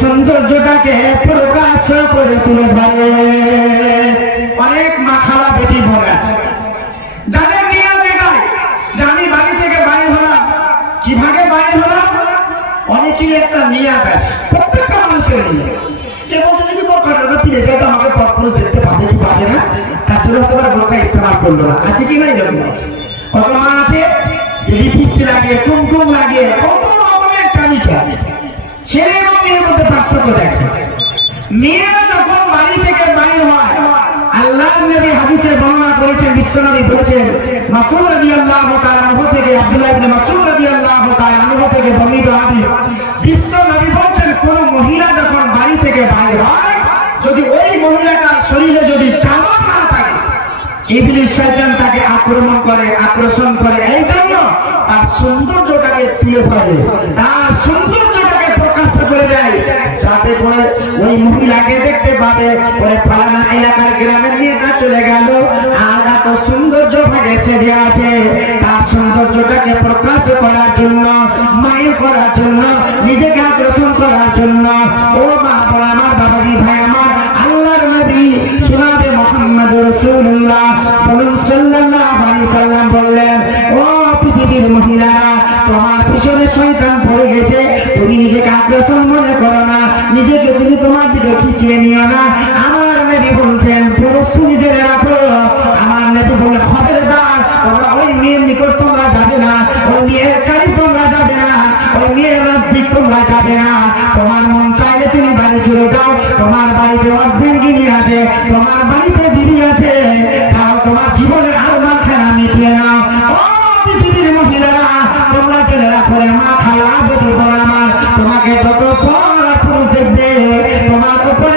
সৌন্দর্যটাকে প্রকাশ করে তুলে ধরে। অনেক মাখালা বেটি বোন আছে যাদের নিয়ত এটাই যে আমি বাড়ি থেকে বাইরে হলাম, কিভাবে বাইরে হলাম, অনেকেই একটা নিয়ত আছে, প্রত্যেকটা মানুষের নিয়ত। কে বলছে যদি বোরখাটা ফিরে যায় তো আমাকে পরপুরুষ দেখতে পাবে কি পাবে না, তার জন্য হতে পারে বোরখা ইস্তেমাল করলো না। আছে কি না? এরকম আছে। কত মা আছে লিপস্টিক লাগিয়ে, কুমকুম লাগিয়ে, কত রকমের কামিকা। ছেলে এবং মেয়ের মধ্যে পার্থক্য দেখে। মেয়েরা যখন বাড়ি থেকে বাইরে হয়, আল্লাহর নবী হাদিসে বর্ণনা করেছেন, বিশ্বনবী বলেছেন, মাসউদ রাদিয়াল্লাহু তাআলা আনহু থেকে, আব্দুল্লাহ ইবনে মাসউদ রাদিয়াল্লাহু তাআলা আনহু থেকে বর্ণিত হাদিস, বিশ্বনবী বলেছেন কোন মহিলা যখন বাড়ি থেকে বাইরে হয়, যদি ওই মহিলাটার শরীরে যদি চাদর না থাকে, ইবলিস শয়তান তাকে আক্রমণ করে, আকর্ষণ করে। এই জন্য তার সৌন্দর্যটাকে তুলে ধরে, তার সৌন্দর্যটাকে প্রকাশ করে দেয়, যাতে করে ওই মহিলাকে দেখতে পাবে ওরে ফালানা এলাকার গ্রামের মেয়েটা চলে গেল, আর এত সৌন্দর্য ভাগে সেজে আছে। তার সৌন্দর্যটাকে প্রকাশ করার জন্য, মাইল করার জন্য, নিজেকে আকর্ষণ করার জন্য, ও মা বড় আমার বাবাজি ভাই আমার, আল্লাহর নবী জনাবে মুহাম্মদ রাসূলুল্লাহ বলুন সাল্লাল্লাহু আলাইহি সাল্লাম বললেন, ও পৃথিবীর মহিলারা, তোমার পিছনে শয়তান পড়ে গেছে, তুমি নিজেকে আকর্ষণ মনে করো না, নিজেকে তুমি তোমার দিকে খিচিয়ে নিও না। আমার নবী বলছেন পুরুষ তুমি জেনে রাখো, আমার নবী বলে খবরদার তোমরা ওই মেয়ের নিকট তোমরা যাবে না, ওই মেয়ের কাছে তোমরা যাবে না, ওই মেয়ের রাস্তায় তোমরা যাবে না। তোমার মন চাইলে তুমি বাড়ি চলে যাও, তোমার বাড়িতে অর্ধেঙ্গিনী আছে, তোমার বাড়িতে বিবি আছে, যাও তোমার জীবনে আরমান খানা মিটিয়ে নাও। ও পৃথিবীর মহিলারা, তোমরা জেনে রাখো রে মা, খালা বেটি বড় আমার, তোমাকে যত পর পুরুষ দেখবে, তোমার উপরে